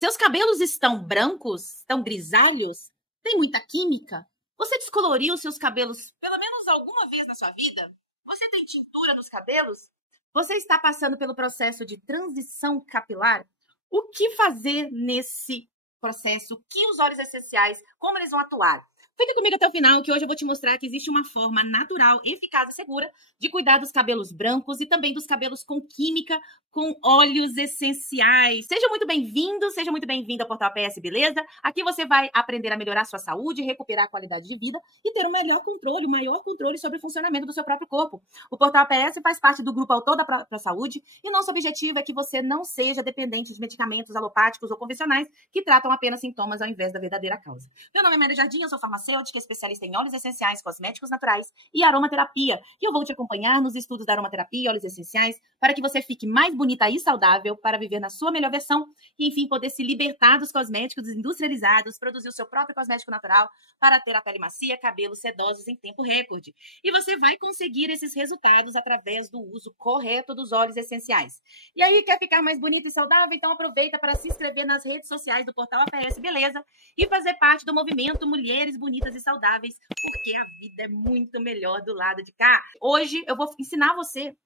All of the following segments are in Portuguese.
Seus cabelos estão brancos? Estão grisalhos? Tem muita química? Você descoloriu seus cabelos pelo menos alguma vez na sua vida? Você tem tintura nos cabelos? Você está passando pelo processo de transição capilar? O que fazer nesse processo? Que os óleos essenciais, como eles vão atuar? Fica comigo até o final, que hoje eu vou te mostrar que existe uma forma natural, eficaz e segura de cuidar dos cabelos brancos e também dos cabelos com química, com óleos essenciais. Seja muito bem-vindo, seja muito bem-vindo ao Portal PS, beleza? Aqui você vai aprender a melhorar a sua saúde, recuperar a qualidade de vida e ter um melhor controle, um maior controle sobre o funcionamento do seu próprio corpo. O Portal PS faz parte do grupo Autor da Própria Saúde e nosso objetivo é que você não seja dependente de medicamentos alopáticos ou convencionais que tratam apenas sintomas ao invés da verdadeira causa. Meu nome é Maria Jardim, eu sou farmacêutica, especialista em óleos essenciais, cosméticos naturais e aromaterapia. E eu vou te acompanhar nos estudos da aromaterapia e óleos essenciais para que você fique mais bonita e saudável, para viver na sua melhor versão e, enfim, poder se libertar dos cosméticos industrializados, produzir o seu próprio cosmético natural para ter a pele macia, cabelos sedosos em tempo recorde. E você vai conseguir esses resultados através do uso correto dos óleos essenciais. E aí, quer ficar mais bonita e saudável? Então aproveita para se inscrever nas redes sociais do Portal APS, beleza? E fazer parte do movimento Mulheres Bonitas e Saudáveis, porque a vida é muito melhor do lado de cá. Hoje eu vou ensinar você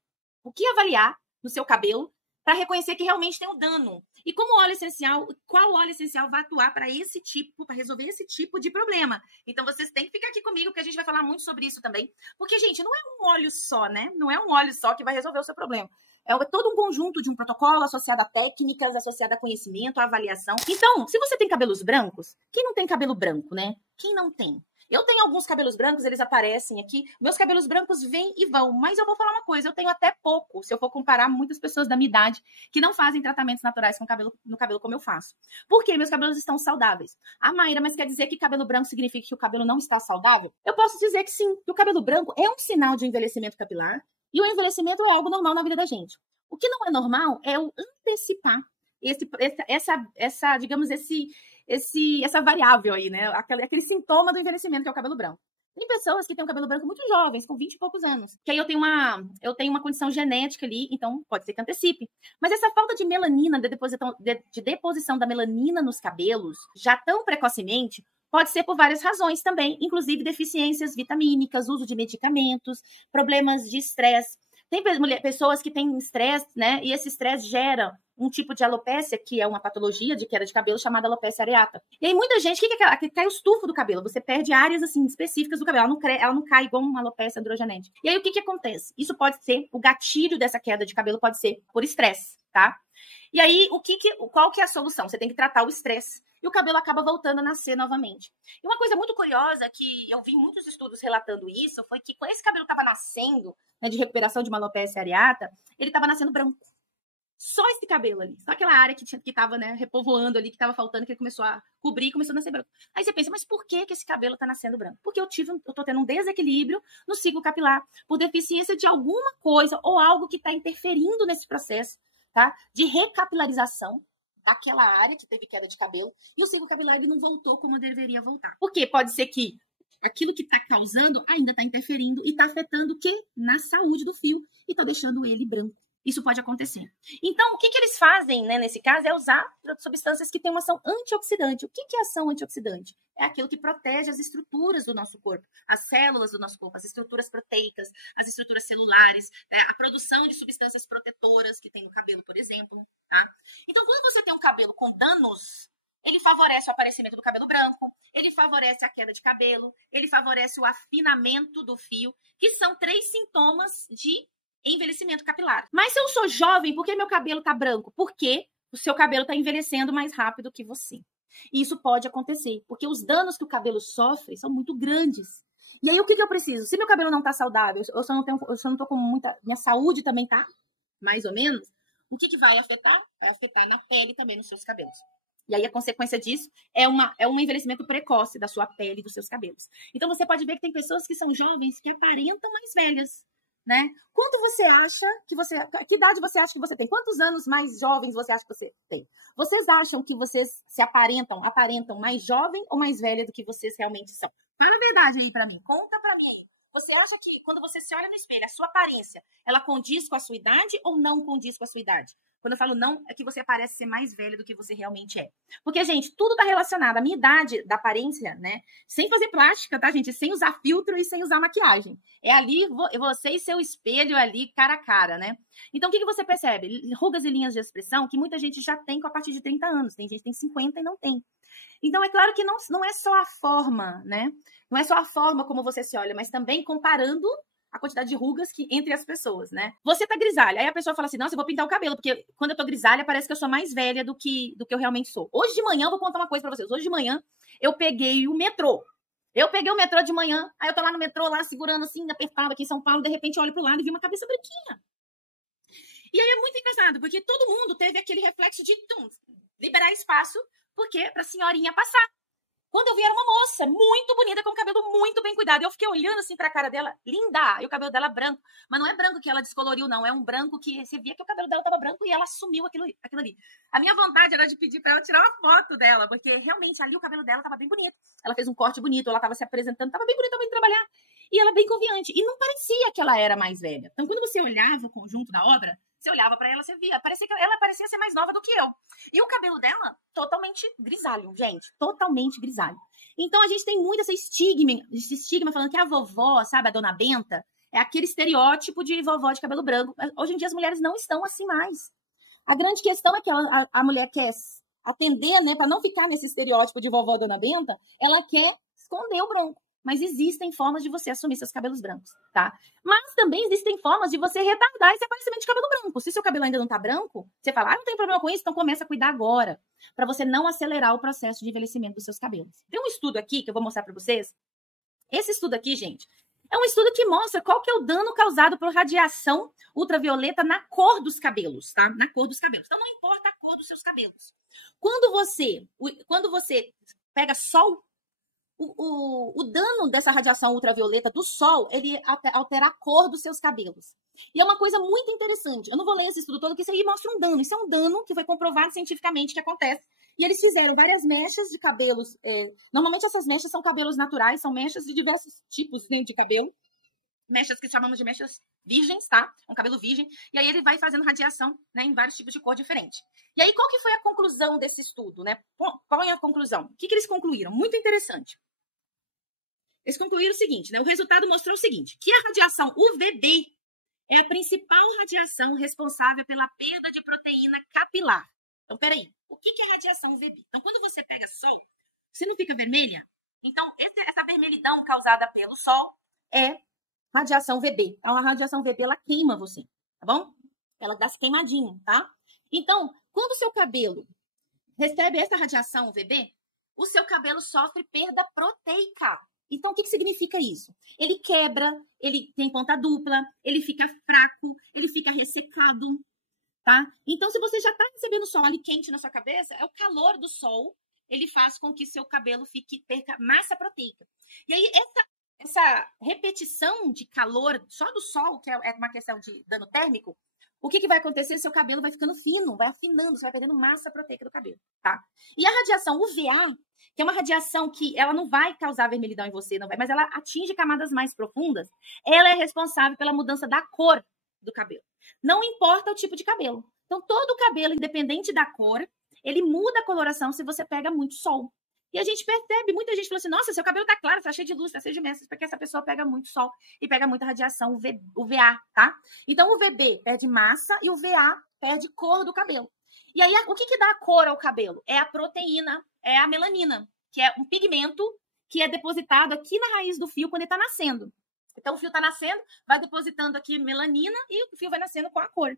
o que avaliar no seu cabelo para reconhecer que realmente tem um dano. E como óleo essencial, qual óleo essencial vai atuar para esse tipo, para resolver esse tipo de problema. Então vocês têm que ficar aqui comigo, porque a gente vai falar muito sobre isso também. Porque, gente, não é um óleo só, né? Não é um óleo só que vai resolver o seu problema. É todo um conjunto de um protocolo associado a técnicas, associado a conhecimento, a avaliação. Então, se você tem cabelos brancos, quem não tem cabelo branco, né? Quem não tem? Eu tenho alguns cabelos brancos, eles aparecem aqui. Meus cabelos brancos vêm e vão, mas eu vou falar uma coisa, eu tenho até pouco, se eu for comparar muitas pessoas da minha idade que não fazem tratamentos naturais no cabelo como eu faço. Por quê? Meus cabelos estão saudáveis. Ah, Maíra, mas quer dizer que cabelo branco significa que o cabelo não está saudável? Eu posso dizer que sim, que o cabelo branco é um sinal de envelhecimento capilar e o envelhecimento é algo normal na vida da gente. O que não é normal é o antecipar essa variável aí, né? Aquele sintoma do envelhecimento que é o cabelo branco. Tem pessoas que têm o cabelo branco muito jovens, com 20 e poucos anos. Que aí eu tenho uma condição genética ali, então pode ser que antecipe. Mas essa falta de melanina, de deposição da melanina nos cabelos, já tão precocemente, pode ser por várias razões também, inclusive deficiências vitamínicas, uso de medicamentos, problemas de estresse. Tem pessoas que têm estresse, né? E esse estresse gera um tipo de alopécia, que é uma patologia de queda de cabelo chamada alopécia areata. E aí muita gente, o que é aquela? Que cai o estufo do cabelo. Você perde áreas assim específicas do cabelo. Ela não cai igual uma alopécia androgenética. E aí o que acontece? Isso pode ser, o gatilho dessa queda de cabelo pode ser por estresse, tá? E aí, qual que é a solução? Você tem que tratar o estresse. E o cabelo acaba voltando a nascer novamente. E uma coisa muito curiosa, que eu vi muitos estudos relatando isso, foi que quando esse cabelo estava nascendo, né, de recuperação de uma alopecia areata, ele estava nascendo branco. Só esse cabelo ali. Só aquela área que estava, né, repovoando ali, que estava faltando, que ele começou a cobrir e começou a nascer branco. Aí você pensa, mas por que esse cabelo está nascendo branco? Porque eu tô tendo um desequilíbrio no ciclo capilar, por deficiência de alguma coisa ou algo que está interferindo nesse processo, tá? De recapilarização daquela área que teve queda de cabelo, e o ciclo capilar ele não voltou como deveria voltar. Por quê? Pode ser que aquilo que está causando ainda está interferindo e está afetando o quê? Na saúde do fio e está deixando ele branco. Isso pode acontecer. Então, o que eles fazem, né, nesse caso, é usar substâncias que têm uma ação antioxidante. O que é ação antioxidante? É aquilo que protege as estruturas do nosso corpo, as células do nosso corpo, as estruturas proteicas, as estruturas celulares, né, a produção de substâncias protetoras que tem no cabelo, por exemplo. Tá? Então, quando você tem um cabelo com danos, ele favorece o aparecimento do cabelo branco, ele favorece a queda de cabelo, ele favorece o afinamento do fio, que são 3 sintomas de envelhecimento capilar. Mas se eu sou jovem, por que meu cabelo tá branco? Porque o seu cabelo tá envelhecendo mais rápido que você. E isso pode acontecer, porque os danos que o cabelo sofre são muito grandes. E aí, o que eu preciso? Se meu cabelo não tá saudável, eu só não tô com muita... Minha saúde também tá, mais ou menos, o que vai afetar? Vai afetar na pele também, nos seus cabelos. E aí, a consequência disso é um envelhecimento precoce da sua pele e dos seus cabelos. Então, você pode ver que tem pessoas que são jovens que aparentam mais velhas. Né? Quanto você acha que idade você acha que você tem? Quantos anos mais jovens você acha que você tem? Vocês acham que vocês se aparentam mais jovem ou mais velha do que vocês realmente são? Fala a verdade aí pra mim. Conta pra mim aí. Você acha que quando você se olha no espelho, a sua aparência, ela condiz com a sua idade ou não condiz com a sua idade? Quando eu falo não, é que você parece ser mais velha do que você realmente é. Porque, gente, tudo tá relacionado. A minha idade da aparência, né? Sem fazer plástica, tá, gente? Sem usar filtro e sem usar maquiagem. É ali, você e seu espelho ali, cara a cara, né? Então, o que você percebe? Rugas e linhas de expressão que muita gente já tem com a partir de 30 anos. Tem gente que tem 50 e não tem. Então, é claro que não é só a forma, né? Não é só a forma como você se olha, mas também comparando a quantidade de rugas que entre as pessoas, né? Você tá grisalha. Aí a pessoa fala assim, nossa, eu vou pintar o cabelo, porque quando eu tô grisalha, parece que eu sou mais velha do que eu realmente sou. Hoje de manhã, eu vou contar uma coisa pra vocês. Hoje de manhã, eu peguei o metrô. Eu peguei o metrô de manhã, aí eu tô lá no metrô, lá segurando assim, apertado aqui em São Paulo, de repente eu olho pro lado e vi uma cabeça branquinha. E aí é muito engraçado, porque todo mundo teve aquele reflexo de liberar espaço, porque pra senhorinha passar. Quando eu vi, era uma moça muito bonita, com o cabelo muito bem cuidado. Eu fiquei olhando assim pra cara dela, linda, e o cabelo dela branco. Mas não é branco que ela descoloriu, não. É um branco que você via que o cabelo dela tava branco e ela assumiu aquilo ali. A minha vontade era de pedir pra ela tirar uma foto dela, porque realmente ali o cabelo dela tava bem bonito. Ela fez um corte bonito, ela tava se apresentando, tava bem bonita, bem trabalhar. E ela bem confiante. E não parecia que ela era mais velha. Então, quando você olhava o conjunto da obra, você olhava pra ela, você via. Ela parecia ser mais nova do que eu. E o cabelo dela, totalmente grisalho, gente. Totalmente grisalho. Então, a gente tem muito esse estigma falando que a vovó, sabe, a dona Benta, é aquele estereótipo de vovó de cabelo branco. Hoje em dia, as mulheres não estão assim mais. A grande questão é que a mulher quer atender, né, para não ficar nesse estereótipo de vovó dona Benta, ela quer esconder o branco. Mas existem formas de você assumir seus cabelos brancos, tá? Mas também existem formas de você retardar esse aparecimento de cabelo branco. Se seu cabelo ainda não tá branco, você fala, não tem problema com isso, então começa a cuidar agora, para você não acelerar o processo de envelhecimento dos seus cabelos. Tem um estudo aqui que eu vou mostrar para vocês. Esse estudo aqui, gente, é um estudo que mostra qual que é o dano causado por radiação ultravioleta na cor dos cabelos, tá? Na cor dos cabelos. Então, não importa a cor dos seus cabelos. Quando você pega sol, o dano dessa radiação ultravioleta do sol, ele altera a cor dos seus cabelos. E é uma coisa muito interessante. Eu não vou ler esse estudo todo, porque isso aí mostra um dano. Isso é um dano que foi comprovado cientificamente que acontece. E eles fizeram várias mechas de cabelos. Normalmente essas mechas são cabelos naturais, são mechas de diversos tipos, né, de cabelo. Mechas que chamamos de mechas virgens, tá? Um cabelo virgem. E aí ele vai fazendo radiação, né, em vários tipos de cor diferente. E aí qual que foi a conclusão desse estudo, né? Qual é a conclusão? O que eles concluíram? Muito interessante. Eles concluíram o seguinte, né? O resultado mostrou o seguinte, que a radiação UVB é a principal radiação responsável pela perda de proteína capilar. Então, peraí, o que é radiação UVB? Então, quando você pega sol, você não fica vermelha? Então, essa vermelhidão causada pelo sol é radiação UVB. Então, a radiação UVB, ela queima você, tá bom? Ela dá essa queimadinha, tá? Então, quando o seu cabelo recebe essa radiação UVB, o seu cabelo sofre perda proteica. Então, o que significa isso? Ele quebra, ele tem ponta dupla, ele fica fraco, ele fica ressecado, tá? Então, se você já está recebendo sol ali quente na sua cabeça, é o calor do sol, ele faz com que seu cabelo perca massa proteica. E aí, essa repetição de calor só do sol, que é uma questão de dano térmico, o que vai acontecer? Seu cabelo vai ficando fino, vai afinando, você vai perdendo massa proteica do cabelo, tá? E a radiação UVA, que é uma radiação que ela não vai causar vermelhidão em você, não vai, mas ela atinge camadas mais profundas, ela é responsável pela mudança da cor do cabelo. Não importa o tipo de cabelo. Então, todo cabelo, independente da cor, ele muda a coloração se você pega muito sol. E a gente percebe, muita gente fala assim, nossa, seu cabelo tá claro, tá cheio de luz, tá cheio de messas, porque essa pessoa pega muito sol e pega muita radiação UVA, tá? Então, o UVB perde massa e o VA perde cor do cabelo. E aí, o que dá cor ao cabelo? É a proteína, é a melanina, que é um pigmento que é depositado aqui na raiz do fio quando ele tá nascendo. Então, o fio tá nascendo, vai depositando aqui melanina e o fio vai nascendo com a cor.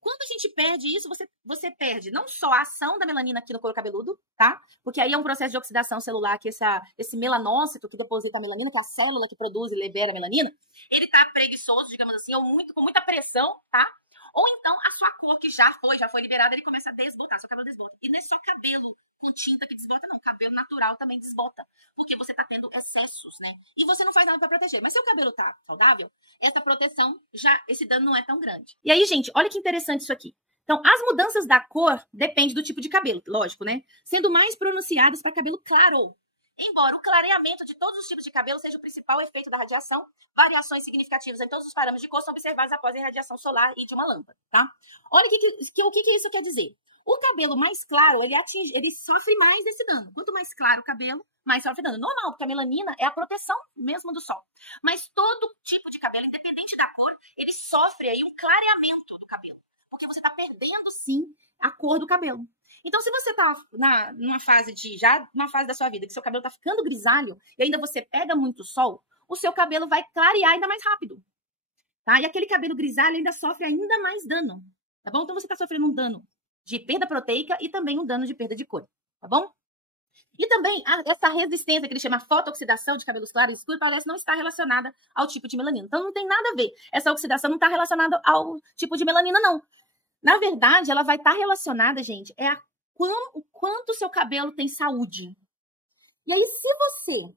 Quando a gente perde isso, você perde não só a ação da melanina aqui no couro cabeludo, tá? Porque aí é um processo de oxidação celular que esse melanócito que deposita a melanina, que é a célula que produz e libera a melanina, ele tá preguiçoso, digamos assim, ou com muita pressão, tá? Ou então a sua cor que já foi liberada, ele começa a desbotar, seu cabelo desbota. E não é só cabelo com tinta que desbota, não. Cabelo natural também desbota, porque você tá tendo excessos, né? E você não faz nada pra proteger. Mas se o cabelo tá saudável, essa proteção, esse dano não é tão grande. E aí, gente, olha que interessante isso aqui. Então, as mudanças da cor dependem do tipo de cabelo, lógico, né? Sendo mais pronunciadas para cabelo claro. Embora o clareamento de todos os tipos de cabelo seja o principal efeito da radiação, variações significativas em todos os parâmetros de cor são observadas após a irradiação solar e de uma lâmpada, tá? Olha o que isso quer dizer. O cabelo mais claro, ele sofre mais desse dano. Quanto mais claro o cabelo, mais sofre dano. Normal, porque a melanina é a proteção mesmo do sol. Mas todo tipo de cabelo, independente da cor, ele sofre aí um clareamento do cabelo. Porque você está perdendo, sim, a cor do cabelo. Então, se você tá numa fase da sua vida que seu cabelo tá ficando grisalho e ainda você pega muito sol, o seu cabelo vai clarear ainda mais rápido, tá? E aquele cabelo grisalho ainda sofre ainda mais dano, tá bom? Então, você tá sofrendo um dano de perda proteica e também um dano de perda de cor, tá bom? E também essa resistência que ele chama fotooxidação de cabelos claros e escuros parece não estar relacionada ao tipo de melanina. Então, não tem nada a ver. Essa oxidação não está relacionada ao tipo de melanina, não. Na verdade, ela vai estar relacionada, gente, o quanto o seu cabelo tem saúde. E aí, se você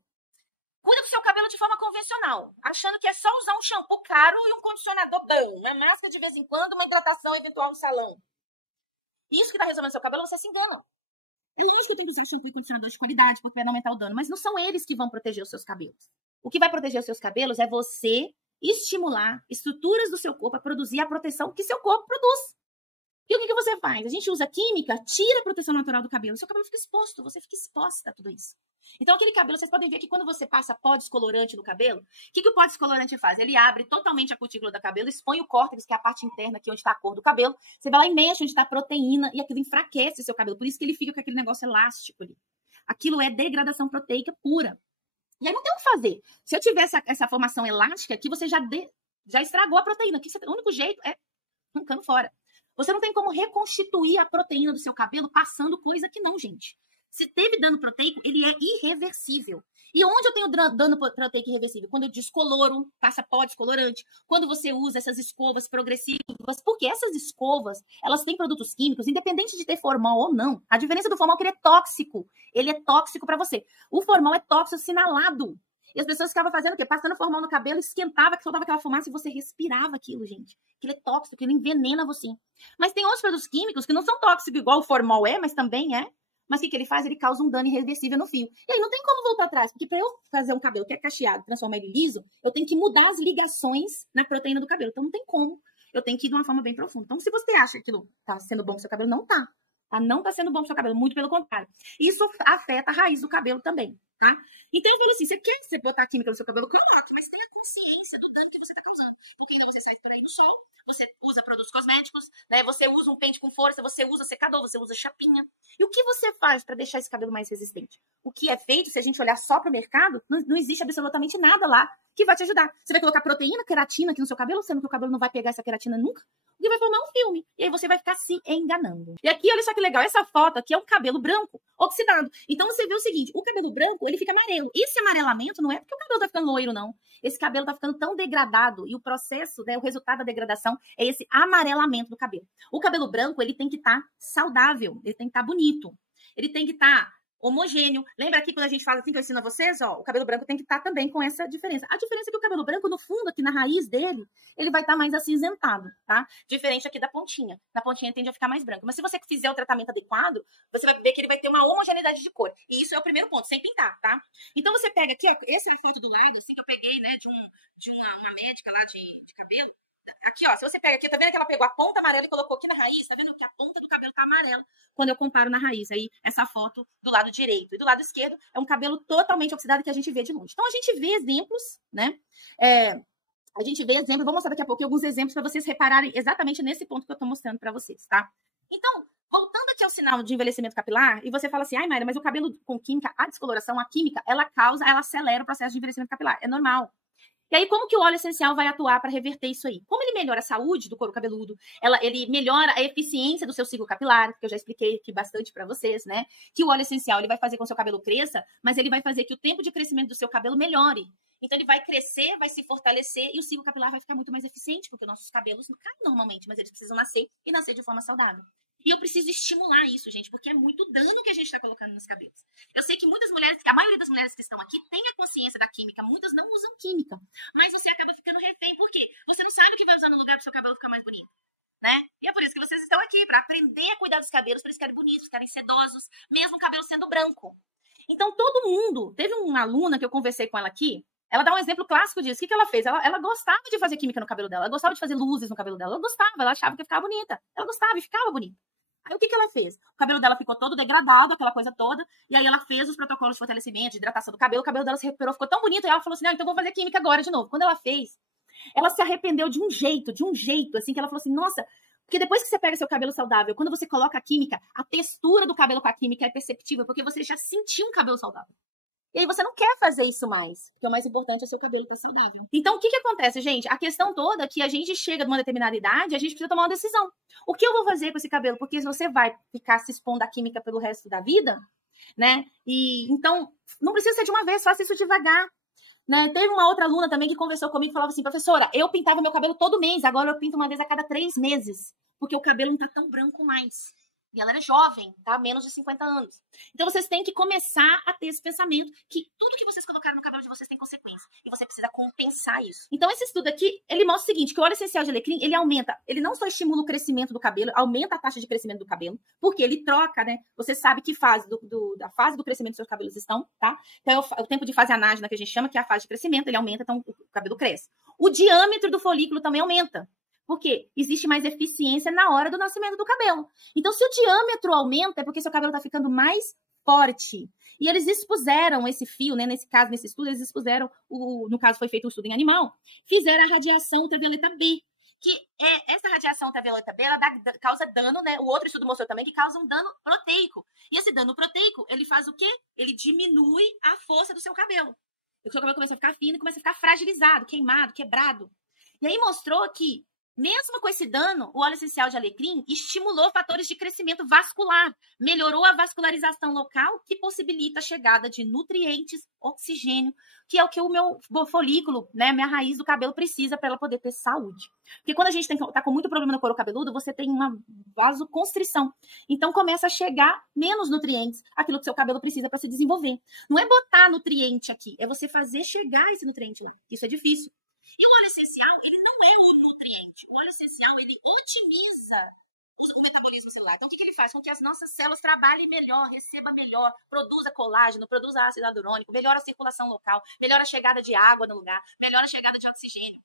cuida do seu cabelo de forma convencional, achando que é só usar um shampoo caro e um condicionador bom, uma máscara de vez em quando, uma hidratação eventual no salão, isso que está resolvendo seu cabelo, você se engana. É isso que tem que usar shampoo e condicionador de qualidade, porque vai aumentar o dano, mas não são eles que vão proteger os seus cabelos. O que vai proteger os seus cabelos é você estimular estruturas do seu corpo a produzir a proteção que seu corpo produz. E o que você faz? A gente usa química, tira a proteção natural do cabelo. Seu cabelo fica exposto, você fica exposta a tudo isso. Então, aquele cabelo, vocês podem ver que quando você passa pó descolorante no cabelo, o que o pó descolorante faz? Ele abre totalmente a cutícula do cabelo, expõe o córtex, que é a parte interna aqui onde está a cor do cabelo. Você vai lá e mexe onde está a proteína e aquilo enfraquece seu cabelo. Por isso que ele fica com aquele negócio elástico ali. Aquilo é degradação proteica pura. E aí não tem o que fazer. Se eu tiver essa formação elástica aqui, você já estragou a proteína. Aqui, o único jeito é arrancando fora. Você não tem como reconstituir a proteína do seu cabelo passando coisa que não, gente. Se teve dano proteico, ele é irreversível. E onde eu tenho dano proteico irreversível? Quando eu descoloro, passa pó descolorante. Quando você usa essas escovas progressivas. Porque essas escovas, elas têm produtos químicos, independente de ter formol ou não. A diferença do formol é que ele é tóxico. Ele é tóxico para você. O formol é tóxico sinalado. E as pessoas ficavam fazendo o quê? Passando formol no cabelo, esquentava, que soltava aquela fumaça e você respirava aquilo, gente. Aquilo é tóxico, aquilo envenena você. Mas tem outros produtos químicos que não são tóxicos igual o formol é, mas também é. Mas o que ele faz? Ele causa um dano irreversível no fio. E aí não tem como voltar atrás, porque para eu fazer um cabelo que é cacheado, transformar ele liso, eu tenho que mudar as ligações na proteína do cabelo. Então não tem como. Eu tenho que ir de uma forma bem profunda. Então se você acha que aquilo tá sendo bom pro seu cabelo, não tá. Não tá sendo bom pro seu cabelo, muito pelo contrário. Isso afeta a raiz do cabelo também, tá? Então eu falei assim, você quer botar química no seu cabelo? Coloque, mas tenha consciência do dano que você tá causando. Porque ainda você sai por aí no sol, você usa produtos cosméticos, né? Você usa um pente com força, você usa secador, você usa chapinha. E o que você faz para deixar esse cabelo mais resistente? O que é feito, se a gente olhar só pro mercado, não existe absolutamente nada lá que vai te ajudar. Você vai colocar proteína, queratina aqui no seu cabelo, sendo que o cabelo não vai pegar essa queratina nunca, e vai formar um filme. E aí você vai ficar se enganando. E aqui, olha só que legal, essa foto aqui é um cabelo branco oxidado. Então você vê o seguinte, o cabelo branco, ele fica amarelo. Esse amarelamento não é porque o cabelo tá ficando loiro, não. Esse cabelo tá ficando tão degradado e o processo, né, o resultado da degradação é esse amarelamento do cabelo. O cabelo branco, ele tem que estar saudável, ele tem que estar bonito, ele tem que estar homogêneo. Lembra aqui quando a gente faz assim que eu ensino a vocês? Ó, o cabelo branco tem que estar também com essa diferença. A diferença é que o cabelo branco, no fundo, aqui na raiz dele, ele vai estar mais acinzentado, tá? Diferente aqui da pontinha. Na pontinha tende a ficar mais branco. Mas se você fizer o tratamento adequado, você vai ver que ele vai ter uma homogeneidade de cor. E isso é o primeiro ponto, sem pintar, tá? Então você pega aqui, ó, essa é a foto do lado, assim, que eu peguei, né, de uma médica lá de cabelo. Aqui, ó, se você pega aqui, tá vendo que ela pegou a ponta amarela e colocou aqui na raiz? Tá vendo que a ponta do cabelo tá amarela quando eu comparo na raiz? Aí, essa foto do lado direito. E do lado esquerdo é um cabelo totalmente oxidado que a gente vê de longe. Então, a gente vê exemplos, né? A gente vê exemplos, vou mostrar daqui a pouco alguns exemplos para vocês repararem exatamente nesse ponto que eu tô mostrando para vocês, tá? Então, voltando aqui ao sinal de envelhecimento capilar, e você fala assim, ai, Mayra, mas o cabelo com química, a descoloração, a química, ela acelera o processo de envelhecimento capilar. É normal. E aí, como que o óleo essencial vai atuar para reverter isso aí? Como ele melhora a saúde do couro cabeludo, ele melhora a eficiência do seu ciclo capilar, que eu já expliquei aqui bastante para vocês, né? Que o óleo essencial ele vai fazer com que o seu cabelo cresça, mas ele vai fazer que o tempo de crescimento do seu cabelo melhore. Então, ele vai crescer, vai se fortalecer e o ciclo capilar vai ficar muito mais eficiente, porque nossos cabelos não caem normalmente, mas eles precisam nascer e nascer de forma saudável. E eu preciso estimular isso, gente, porque é muito dano que a gente está colocando nos cabelos. Eu sei que muitas mulheres, a maioria das mulheres que estão aqui tem a consciência da química, muitas não usam química, mas você acaba ficando refém, por quê? Você não sabe o que vai usar no lugar para o seu cabelo ficar mais bonito, né? E é por isso que vocês estão aqui, para aprender a cuidar dos cabelos, para eles ficarem bonitos, ficarem sedosos, mesmo o cabelo sendo branco. Então, todo mundo... Teve uma aluna que eu conversei com ela aqui, ela dá um exemplo clássico disso. O que ela fez? Ela gostava de fazer química no cabelo dela, ela gostava de fazer luzes no cabelo dela, ela gostava, ela achava que ficava bonita. Ela gostava e ficava bonita. Aí o que ela fez? O cabelo dela ficou todo degradado, aquela coisa toda, e aí ela fez os protocolos de fortalecimento, de hidratação do cabelo, o cabelo dela se recuperou, ficou tão bonito, e ela falou assim, não, então vou fazer química agora de novo. Quando ela fez, ela se arrependeu de um jeito, assim, que ela falou assim, nossa, porque depois que você pega seu cabelo saudável, quando você coloca a química, a textura do cabelo com a química é perceptível, porque você já sentiu um cabelo saudável. E aí você não quer fazer isso mais, porque o mais importante é seu cabelo estar saudável. Então, o que acontece, gente? A questão toda é que a gente chega numa determinada idade, a gente precisa tomar uma decisão. O que eu vou fazer com esse cabelo? Porque se você vai ficar se expondo à química pelo resto da vida, né? E então, não precisa ser de uma vez, faça isso devagar. Né? Teve uma outra aluna também que conversou comigo e falava assim, professora, eu pintava meu cabelo todo mês, agora eu pinto uma vez a cada 3 meses, porque o cabelo não tá tão branco mais. E ela era jovem, tá? Menos de 50 anos. Então, vocês têm que começar a ter esse pensamento que tudo que vocês colocaram no cabelo de vocês tem consequência. E você precisa compensar isso. Então, esse estudo aqui, ele mostra o seguinte, que o óleo essencial de alecrim, ele aumenta, ele não só estimula o crescimento do cabelo, aumenta a taxa de crescimento do cabelo, porque ele troca, né? Você sabe que fase da fase do crescimento dos seus cabelos estão, tá? Então, é o tempo de fase anágena que a gente chama, que é a fase de crescimento, ele aumenta, então o cabelo cresce. O diâmetro do folículo também aumenta. Porque existe mais eficiência na hora do nascimento do cabelo. Então, se o diâmetro aumenta, é porque seu cabelo está ficando mais forte. E eles expuseram esse fio, né? Nesse caso, nesse estudo, eles expuseram, no caso foi feito um estudo em animal, fizeram a radiação ultravioleta B. Que essa radiação ultravioleta B, ela causa dano, né? O outro estudo mostrou também que causa um dano proteico. E esse dano proteico, ele faz o quê? Ele diminui a força do seu cabelo. O seu cabelo começa a ficar fino e começa a ficar fragilizado, queimado, quebrado. E aí mostrou que mesmo com esse dano, o óleo essencial de alecrim estimulou fatores de crescimento vascular, melhorou a vascularização local, que possibilita a chegada de nutrientes, oxigênio, que é o que o meu folículo, né, minha raiz do cabelo precisa para ela poder ter saúde. Porque quando a gente tá com muito problema no couro cabeludo, você tem uma vasoconstrição. Então começa a chegar menos nutrientes, aquilo que seu cabelo precisa para se desenvolver. Não é botar nutriente aqui, é você fazer chegar esse nutriente lá. Isso é difícil. E o óleo essencial, ele não é o nutriente. O óleo essencial, ele otimiza o metabolismo celular. Então, o que ele faz? Com que as nossas células trabalhem melhor, recebam melhor, produza colágeno, produza ácido hialurônico, melhora a circulação local, melhora a chegada de água no lugar, melhora a chegada de oxigênio.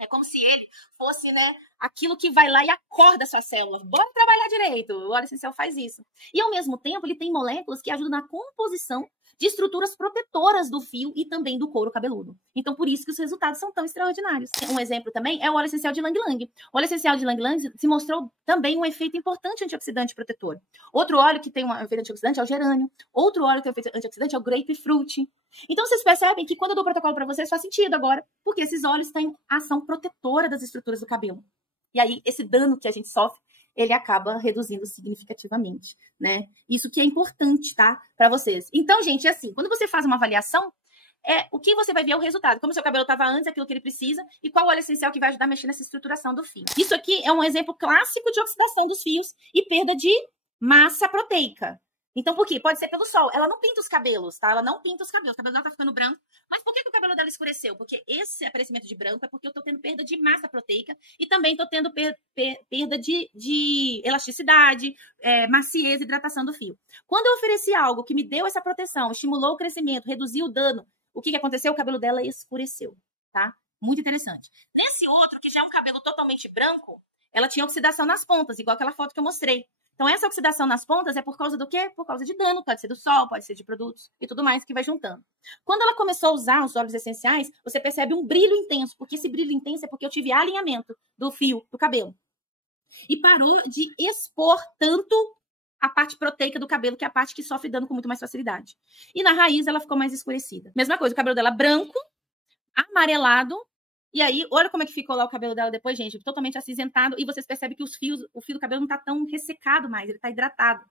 É como se ele fosse, né, aquilo que vai lá e acorda a sua célula. Bora trabalhar direito. O óleo essencial faz isso. E, ao mesmo tempo, ele tem moléculas que ajudam na composição de estruturas protetoras do fio e também do couro cabeludo. Então, por isso que os resultados são tão extraordinários. Um exemplo também é o óleo essencial de Ylang Ylang. O óleo essencial de Ylang Ylang se mostrou também um efeito importante antioxidante protetor. Outro óleo que tem um efeito antioxidante é o gerânio. Outro óleo que tem um efeito antioxidante é o grapefruit. Então, vocês percebem que quando eu dou o protocolo para vocês faz sentido agora, porque esses óleos têm ação protetora das estruturas do cabelo. E aí, esse dano que a gente sofre, ele acaba reduzindo significativamente, né? Isso que é importante, tá? Para vocês. Então, gente, assim, quando você faz uma avaliação, o que você vai ver é o resultado. Como seu cabelo estava antes, aquilo que ele precisa, e qual óleo essencial que vai ajudar a mexer nessa estruturação do fio. Isso aqui é um exemplo clássico de oxidação dos fios e perda de massa proteica. Então, por quê? Pode ser pelo sol. Ela não pinta os cabelos, tá? Ela não pinta os cabelos. O cabelo dela tá ficando branco. Mas por que o cabelo dela escureceu? Porque esse aparecimento de branco é porque eu tô tendo perda de massa proteica e também tô tendo perda de elasticidade, maciez e hidratação do fio. Quando eu ofereci algo que me deu essa proteção, estimulou o crescimento, reduziu o dano, o que aconteceu? O cabelo dela escureceu, tá? Muito interessante. Nesse outro, que já é um cabelo totalmente branco, ela tinha oxidação nas pontas, igual aquela foto que eu mostrei. Então, essa oxidação nas pontas é por causa do quê? Por causa de dano, pode ser do sol, pode ser de produtos e tudo mais que vai juntando. Quando ela começou a usar os óleos essenciais, você percebe um brilho intenso, porque esse brilho intenso é porque eu tive alinhamento do fio do cabelo. E parou de expor tanto a parte proteica do cabelo, que é a parte que sofre dano com muito mais facilidade. E na raiz, ela ficou mais escurecida. Mesma coisa, o cabelo dela branco, amarelado. E aí, olha como é que ficou lá o cabelo dela depois, gente. Totalmente acinzentado. E vocês percebem que o fio do cabelo não tá tão ressecado mais. Ele tá hidratado.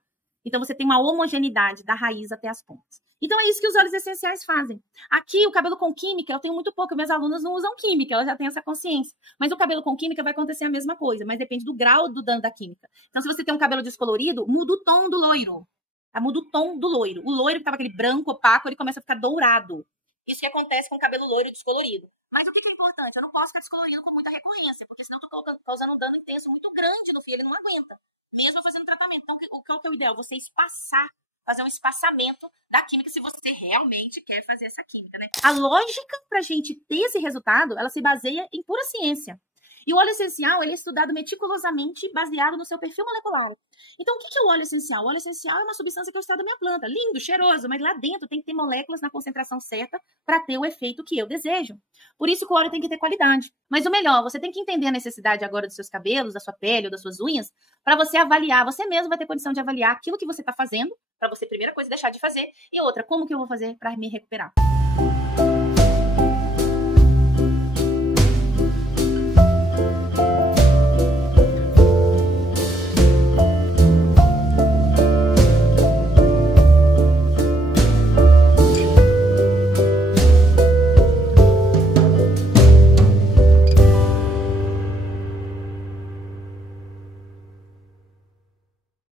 Então, você tem uma homogeneidade da raiz até as pontas. Então, é isso que os óleos essenciais fazem. Aqui, o cabelo com química, eu tenho muito pouco. Minhas alunas não usam química. Elas já têm essa consciência. Mas o cabelo com química vai acontecer a mesma coisa. Mas depende do grau do dano da química. Então, se você tem um cabelo descolorido, muda o tom do loiro. Tá? Muda o tom do loiro. O loiro que tava aquele branco, opaco, ele começa a ficar dourado. Isso que acontece com o cabelo loiro descolorido. Mas o que é importante? Eu não posso ficar descolorido com muita recorrência, porque senão eu tô causando um dano intenso muito grande no fio, ele não aguenta, mesmo fazendo tratamento. Então, qual que é o ideal? Você espaçar fazer um espaçamento da química se você realmente quer fazer essa química, né? A lógica pra gente ter esse resultado, ela se baseia em pura ciência. E o óleo essencial, ele é estudado meticulosamente baseado no seu perfil molecular. Então, o que é o óleo essencial? O óleo essencial é uma substância que eu extraio da minha planta. Lindo, cheiroso, mas lá dentro tem que ter moléculas na concentração certa para ter o efeito que eu desejo. Por isso que o óleo tem que ter qualidade. Mas o melhor, você tem que entender a necessidade agora dos seus cabelos, da sua pele ou das suas unhas, para você avaliar. Você mesmo vai ter condição de avaliar aquilo que você está fazendo, para você, primeira coisa, deixar de fazer. E outra, como que eu vou fazer para me recuperar?